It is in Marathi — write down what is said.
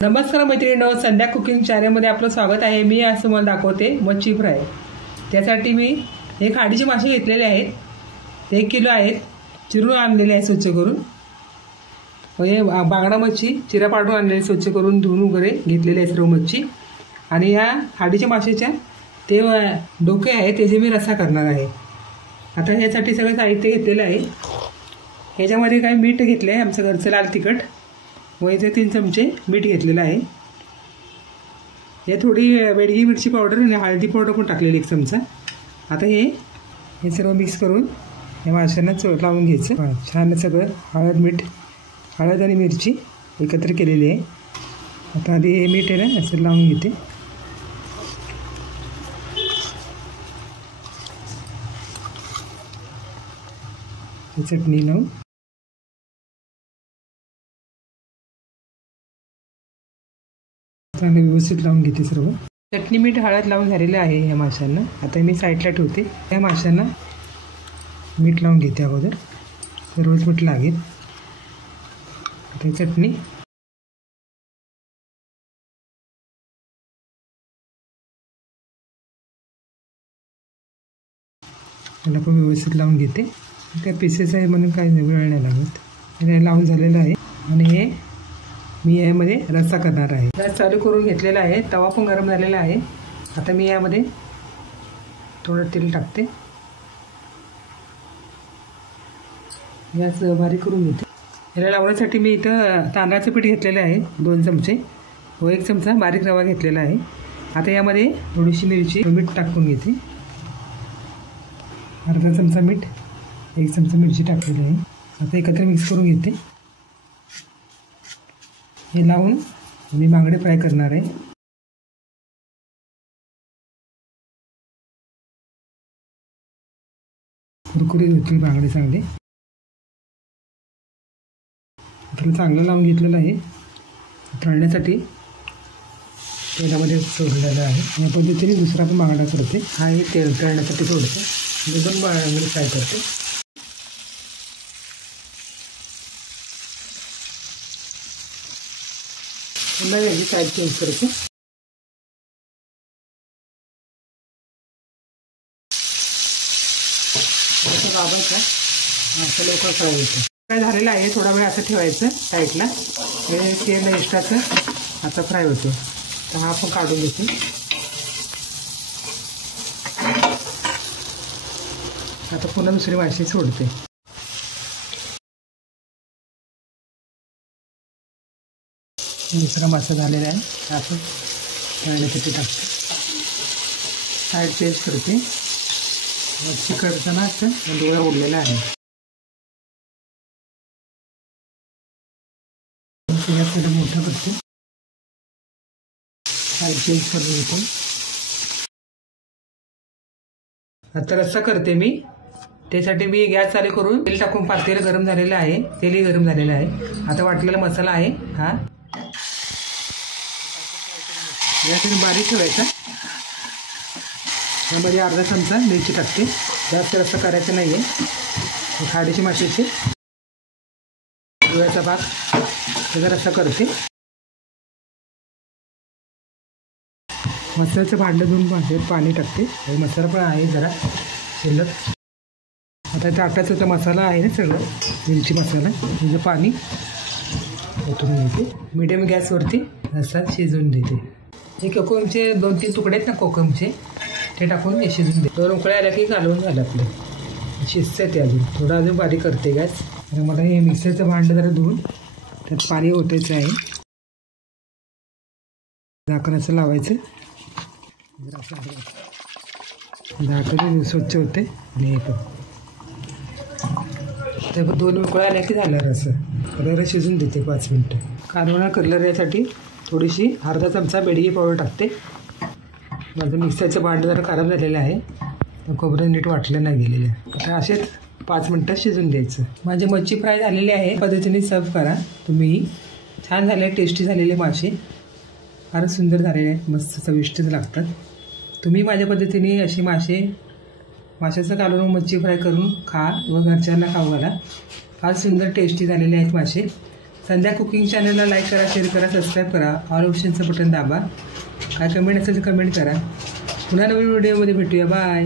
नमस्कार मैत्रिणींनो, संध्या कुकिंग चॅनलमध्ये आपलं स्वागत आहे। मी आज तुम्हाला दाखवते मच्छी फ्राय। त्यासाठी मी हे खाडीचे मासे घेतलेले आहेत, 1 किलो आहेत, चिरून आणलेले आहेत स्वच्छ करून। हे बांगडा मच्छी चिरा पाडून आणलेले, स्वच्छ करून धुवून वगैरे घेतलेले आहे सर्व मच्छी। आणि या खाडीच्या माशाच्या ते डोके आहे, त्याचे मी रस्सा करणार आहे। आता ह्यासाठी सगळं साहित्य घेतलेलं आहे। ह्याच्यामध्ये काही मीठ घेतलं आहे, आमचं घरचं लाल तिखट, व इथे 3 चमचे मीठ घेतलेलं आहे। हे थोडी बेडगी मिरची पावडर आणि हळदी पावडर पण टाकलेली 1 चमचा। आता हे सर्व मिक्स करून या माशांना लावून घ्यायचं छान। सगळं हळद आणि मिरची एकत्र केलेली आहे। आता आधी हे मीठ आहे ना असं लावून घेते। चटणी लावून चांगलं व्यवस्थित लावून घेते सर्व। चटणी मीठ हळद लावून झालेलं आहे या माशांना। आता मी साईडला ठेवते। या माशांना मीठ लावून घेते अगोदर, सर्वच मीठ लागेल। आता चटणी त्याला पण व्यवस्थित लावून घेते। काय पीसेस आहे म्हणून काही वेळ नाही लागत, हे लावून झालेलं आहे। आणि हे मी यामध्ये रस्सा करणार आहे। गॅस चालू करून घेतलेला आहे, तवा पण गरम झालेला आहे। आता मी यामध्ये थोडं तेल टाकते, गॅस बारीक करून घेते। याला लावण्यासाठी मी इथं तांदळाचं पीठ घेतलेलं आहे 2 चमचे, व 1 चमचा बारीक रवा घेतलेला आहे। आता यामध्ये थोडीशी मिरची मीठ टाकून घेते, अर्धा चमचा मीठ, 1 चमचा मिरची टाकलेली आहे। आता एकत्र मिक्स करून घेते। हे लावून मी बांगडे फ्राय करणार आहे। कुरकुरीत होतील बांगडे चांगले। आपल्याला चांगलं लावून घेतलेलं आहे, तळण्यासाठी तेलामध्ये सोडलेलं आहे। या पद्धतीने दुसरा पण बांगडा करते। हा हे तेल तळण्यासाठी सोडते, मी पण बांगडे फ्राय करते। पुन्हा याची साईड चेंज करते। असं दाबायचं, असं लवकर फ्राय होतं। फ्राय झालेलं आहे, थोडा वेळ असं ठेवायचं साईडला। हे तेल एक्स्ट्राचं आता फ्राय होतं, तर हा पण काढून घेते। आता पुन्हा दुसरी माशी सोडते। दुसरा मासा झालेला आहे, आपण तळण्यासाठी टाकते। साईड चेंज करते, मच्छी करताना असं डोळा उडलेला आहे। थोडं मोठं करते, साईड चेंज करून घेते। आता रस्सा करते मी, त्यासाठी मी गॅस चालू करून तेल टाकून तेल गरम झालेलं आहे, तेलही गरम झालेलं आहे। आता वाटलेला मसाला आहे हा यासाठी बारीक ठेवायचा। त्यामध्ये अर्धा चमचा मिरची टाकते, जास्त रस्सा करायचं नाही आहे। खाडीची माशाची डोळ्याचा भाग त्याचा रस्सा करते। मसाल्याचं भांडं धुवून पाणी टाकते, मसाला पण आहे जरा शिल्लक। आता टाकायचं तर मसाला आहे ना सगळं, मिरची मसाला, म्हणजे पाणी ओतून घेते। मीडियम गॅसवरती रस्सा शिजवून देते। हे कोकमचे 2-3 तुकडे आहेत ना कोकमचे, ते टाकून हे शिजून दे। 2 उकळ्या आल्या की घालवून झालं आपलं, शिजतं ते अजून थोडं, अजून बारीक करते गॅस। आणि मला हे मिक्सरचं भांडं जरा धुवून त्यात पाणी ओतायचं आहे। झाकणाचं लावायचं, झाकण स्वच्छ होते। आणि हे पण तर 2 उकळ्या आल्या की झालं रस्सा। रस्सा शिजून देते 5 मिनटं। कालवणा कलर यासाठी थोडीशी अर्धा चमचा बेडगी पावडर टाकते। माझं मिक्सरचं भांडं जरा खराब झालेलं आहे, तर खोबरं नीट वाटलं नाही गेलेलं। आता असेच 5 मिनटं शिजून द्यायचं। माझे मच्छी फ्राय झालेली आहे, पद्धतीने सर्व करा तुम्ही। छान झाले, टेस्टी झालेले मासे, फारच सुंदर झालेले आहेत, मस्त चविष्टच लागतात। तुम्ही माझ्या पद्धतीने अशी माशाचं कालवून मच्छी फ्राय करून खा व घरच्यांना खाऊ घाला। फार सुंदर टेस्टी झालेले आहेत मासे। संध्या कुकिंग चॅनलला लाईक करा, शेअर करा, सबस्क्राईब करा, ऑल ऑप्शनचं बटन दाबा. काय कमेंट असेल तर कमेंट करा. पुन्हा नवीन व्हिडिओमध्ये भेटूया. बाय.